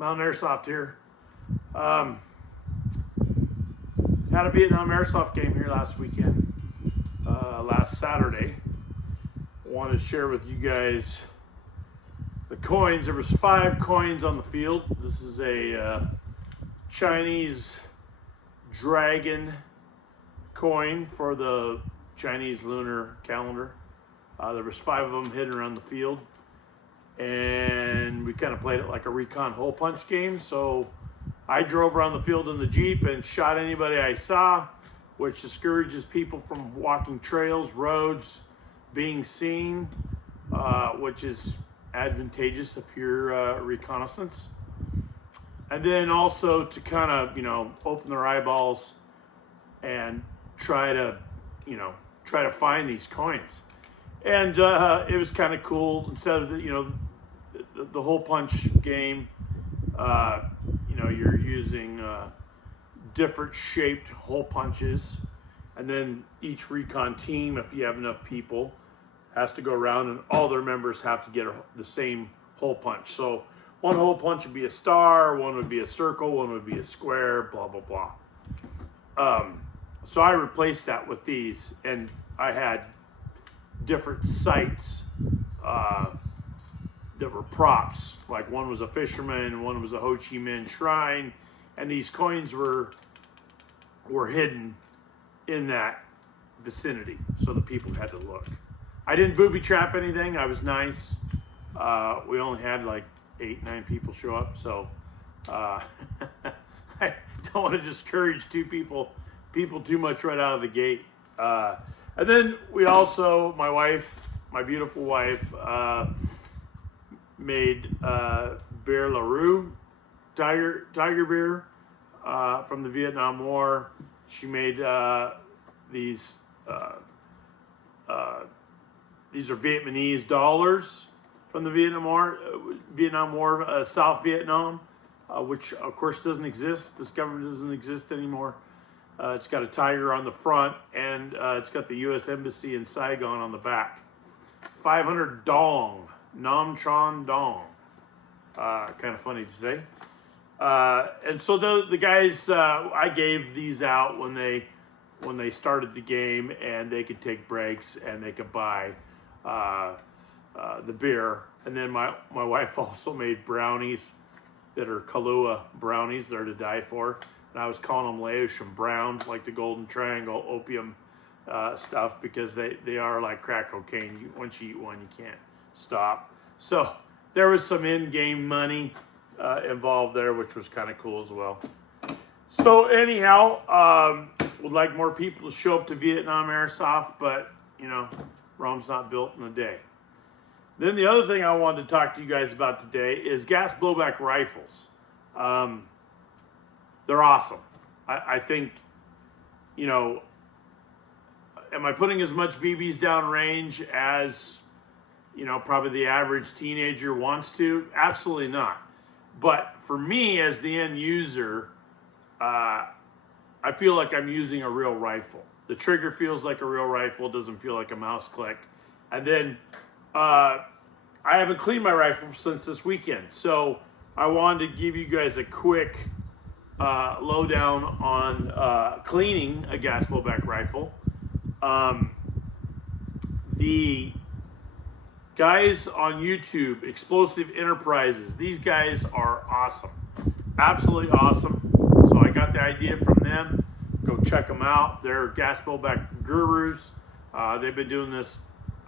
Mountain Airsoft here. Had a Vietnam Airsoft game here last weekend, last Saturday. Wanted to share with you guys the coins. There was 5 coins on the field. This is a Chinese dragon coin for the Chinese lunar calendar. There was 5 of them hidden around the field, and we kind of played it like a recon hole punch game. So I drove around the field in the Jeep and shot anybody I saw, which discourages people from walking trails, roads, being seen, which is advantageous if you're reconnaissance. And then also to kind of, open their eyeballs and try to find these coins. And it was kind of cool. Instead of the hole punch game, you're using different shaped hole punches, and then each recon team, if you have enough people, has to go around and all their members have to get the same hole punch. So one hole punch would be a star, one would be a circle, one would be a square, blah blah blah. So I replaced that with these, and I had different sites that were props. Like one was a fisherman, one was a Ho Chi Minh shrine, and these coins were hidden in that vicinity, so the people had to look. I didn't booby trap anything. I was nice. We only had like 8-9 people show up, so I don't want to discourage people too much right out of the gate. And then we also, my beautiful wife, made Bear LaRue, tiger beer from the Vietnam War. She made these are Vietnamese dollars from the Vietnam War, South Vietnam, which of course doesn't exist. This government doesn't exist anymore. It's got a tiger on the front, and it's got the U.S. Embassy in Saigon on the back. 500 dong, Nam Tron dong. Kind of funny to say. And so the guys, I gave these out when they started the game, and they could take breaks and they could buy the beer. And then my wife also made brownies that are Kahlua brownies. They're to die for. And I was calling them Laotian browns, like the Golden Triangle opium stuff, because they are like crack cocaine. Once you eat one, you can't stop. So there was some in-game money involved there, which was kind of cool as well. So anyhow, would like more people to show up to Vietnam Airsoft, but Rome's not built in a day. Then the other thing I wanted to talk to you guys about today is gas blowback rifles. They're awesome. I think, am I putting as much BBs down range as, probably the average teenager wants to? Absolutely not. But for me as the end user, I feel like I'm using a real rifle. The trigger feels like a real rifle, doesn't feel like a mouse click. And then I haven't cleaned my rifle since this weekend. So I wanted to give you guys a quick lowdown on cleaning a gas blowback rifle. The guys on YouTube, Explosive Enterprises, these guys are awesome. Absolutely awesome. So I got the idea from them. Go check them out. They're gas blowback gurus. They've been doing this.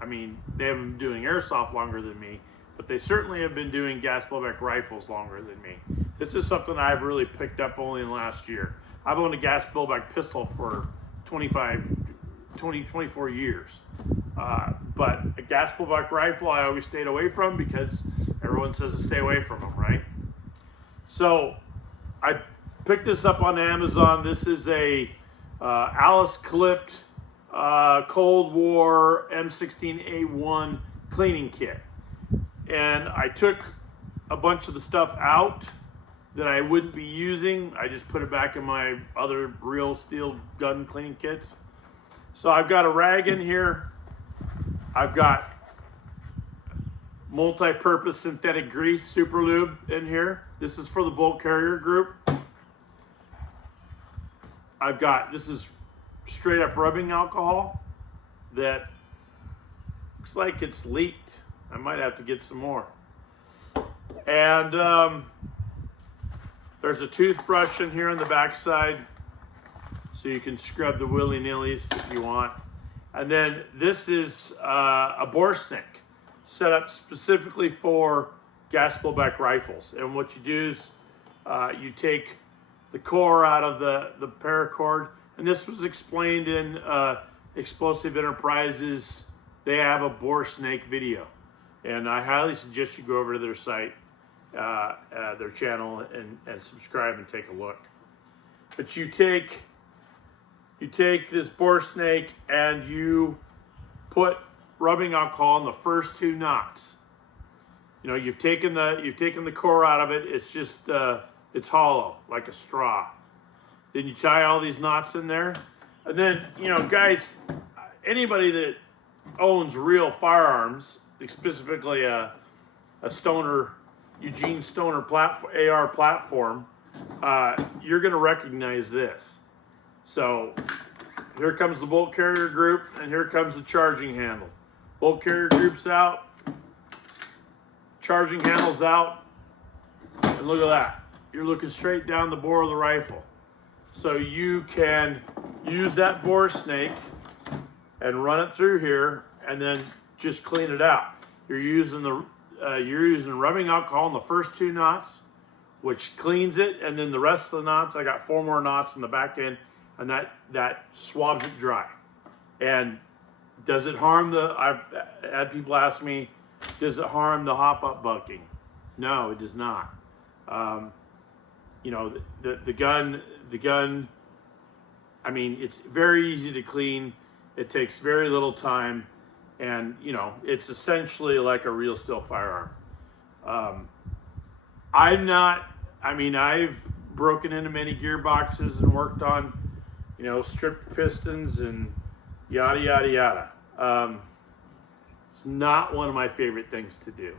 They haven't been doing airsoft longer than me, but they certainly have been doing gas blowback rifles longer than me. This is something I've really picked up only in the last year. I've owned a gas blowback pistol for 24 years. But a gas blowback rifle I always stayed away from because everyone says to stay away from them, right? So I picked this up on Amazon. This is a Alice clipped Cold War M16A1 cleaning kit. And I took a bunch of the stuff out that I wouldn't be using. I just put it back in my other real steel gun cleaning kits. So I've got a rag in here. I've got multi-purpose synthetic grease, super lube in here. This is for the bolt carrier group. This is straight up rubbing alcohol that looks like it's leaked. I might have to get some more. And there's a toothbrush in here on the backside, so you can scrub the willy-nillys if you want. And then this is a bore snake set up specifically for gas blowback rifles. And what you do is you take the core out of the paracord, and this was explained in Explosive Enterprises. They have a bore snake video, and I highly suggest you go over to their site, their channel, and subscribe and take a look. But you take this bore snake and you put rubbing alcohol in the first 2 knots. You know, you've taken the core out of it. It's just it's hollow like a straw. Then you tie all these knots in there, and then, you know, guys, anybody that owns real firearms, specifically a Stoner, Eugene Stoner AR platform, you're going to recognize this. So here comes the bolt carrier group, and here comes the charging handle. Bolt carrier group's out, charging handle's out, and look at that. You're looking straight down the bore of the rifle. So you can use that bore snake and run it through here, and then just clean it out. You're using rubbing alcohol in the first 2 knots, which cleans it, and then the rest of the knots, I got 4 more knots in the back end, and that swabs it dry. And does it harm I've had people ask me, does it harm the hop-up bucking? No, it does not. You know, the gun, I mean, it's very easy to clean. It takes very little time, and, you know, it's essentially like a real steel firearm. I've broken into many gearboxes and worked on, you know, stripped pistons and yada, yada, yada. It's not one of my favorite things to do.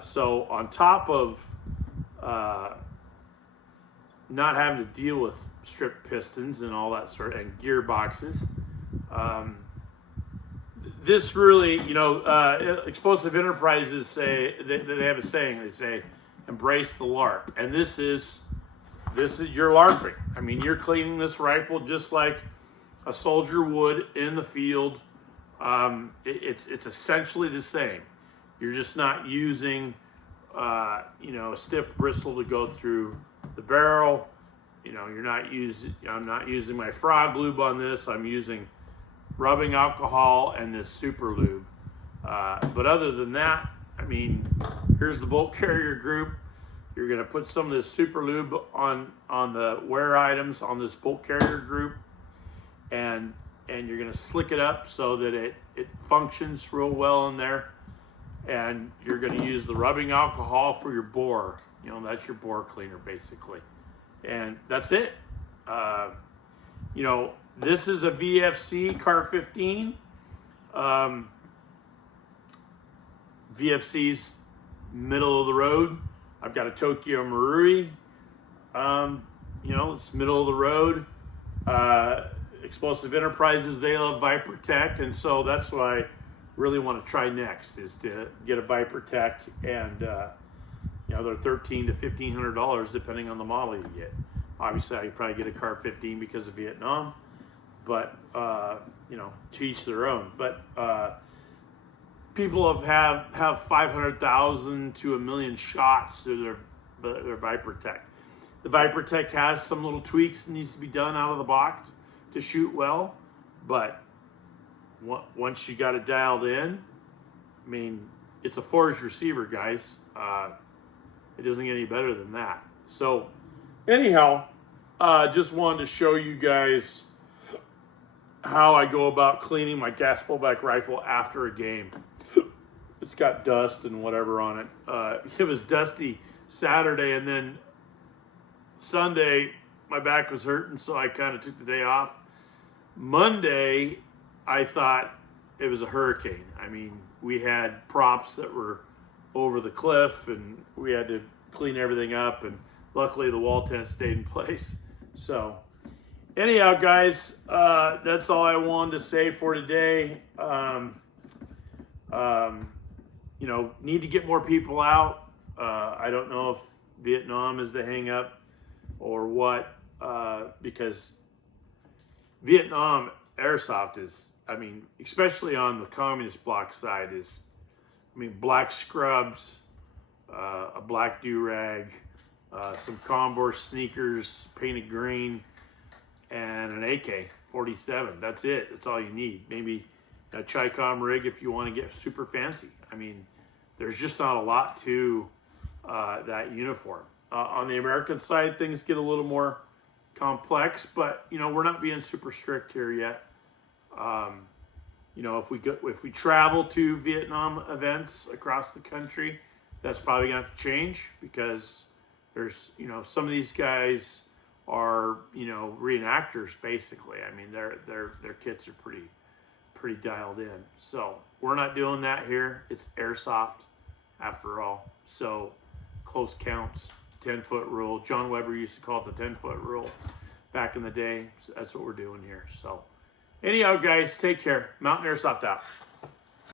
So on top of not having to deal with stripped pistons and all that sort, and gearboxes, this really, you know, Explosive Enterprises say, they have a saying, they say, embrace the LARP. And this is your LARPing. I mean, you're cleaning this rifle just like a soldier would in the field. It's essentially the same. You're just not using, you know, a stiff bristle to go through the barrel. You know, I'm not using my frog lube on this. I'm using rubbing alcohol and this super lube. But other than that, I mean, here's the bolt carrier group. You're going to put some of this super lube on the wear items on this bolt carrier group, and you're going to slick it up so that it functions real well in there. And you're going to use the rubbing alcohol for your bore. You know, that's your bore cleaner basically. And that's it. You know, this is a VFC Car 15. VFC's middle of the road. I've got a Tokyo Marui. You know, it's middle of the road. Explosive Enterprises, they love Viper Tech, and so that's what I really want to try next, is to get a Viper Tech, and you know, they're $1,300 to $1,500 depending on the model you get. Obviously, I could probably get a Car 15 because of Vietnam, but you know, to each their own. But people have 500,000 to 1 million shots through their Viper Tech. The Viper Tech has some little tweaks that needs to be done out of the box to shoot well, but once you got it dialed in, I mean, it's a forged receiver, guys. It doesn't get any better than that. So anyhow, just wanted to show you guys how I go about cleaning my gas blowback rifle after a game. It's got dust and whatever on it. It was dusty Saturday, and then Sunday my back was hurting, so I kind of took the day off. Monday, I thought it was a hurricane. I mean, we had props that were over the cliff, and we had to clean everything up, and luckily the wall tent stayed in place. So anyhow, guys, that's all I wanted to say for today. You know, need to get more people out. I don't know if Vietnam is the hang up or what, because Vietnam Airsoft is, I mean, especially on the communist bloc side, is, I mean, black scrubs, a black do-rag, some Converse sneakers painted green, and an AK-47. That's it. That's all you need. Maybe a Chi-Com rig if you want to get super fancy. I mean, there's just not a lot to that uniform. On the American side, things get a little more complex, but you know, we're not being super strict here yet. You know, if we travel to Vietnam events across the country, that's probably gonna have to change, because there's, you know, some of these guys are, you know, reenactors basically. I mean, their kits are pretty dialed in. So we're not doing that here. It's Airsoft after all. So close counts, 10-foot rule. John Weber used to call it the 10-foot rule back in the day. So that's what we're doing here. So anyhow, guys, take care. Mountain Airsoft out.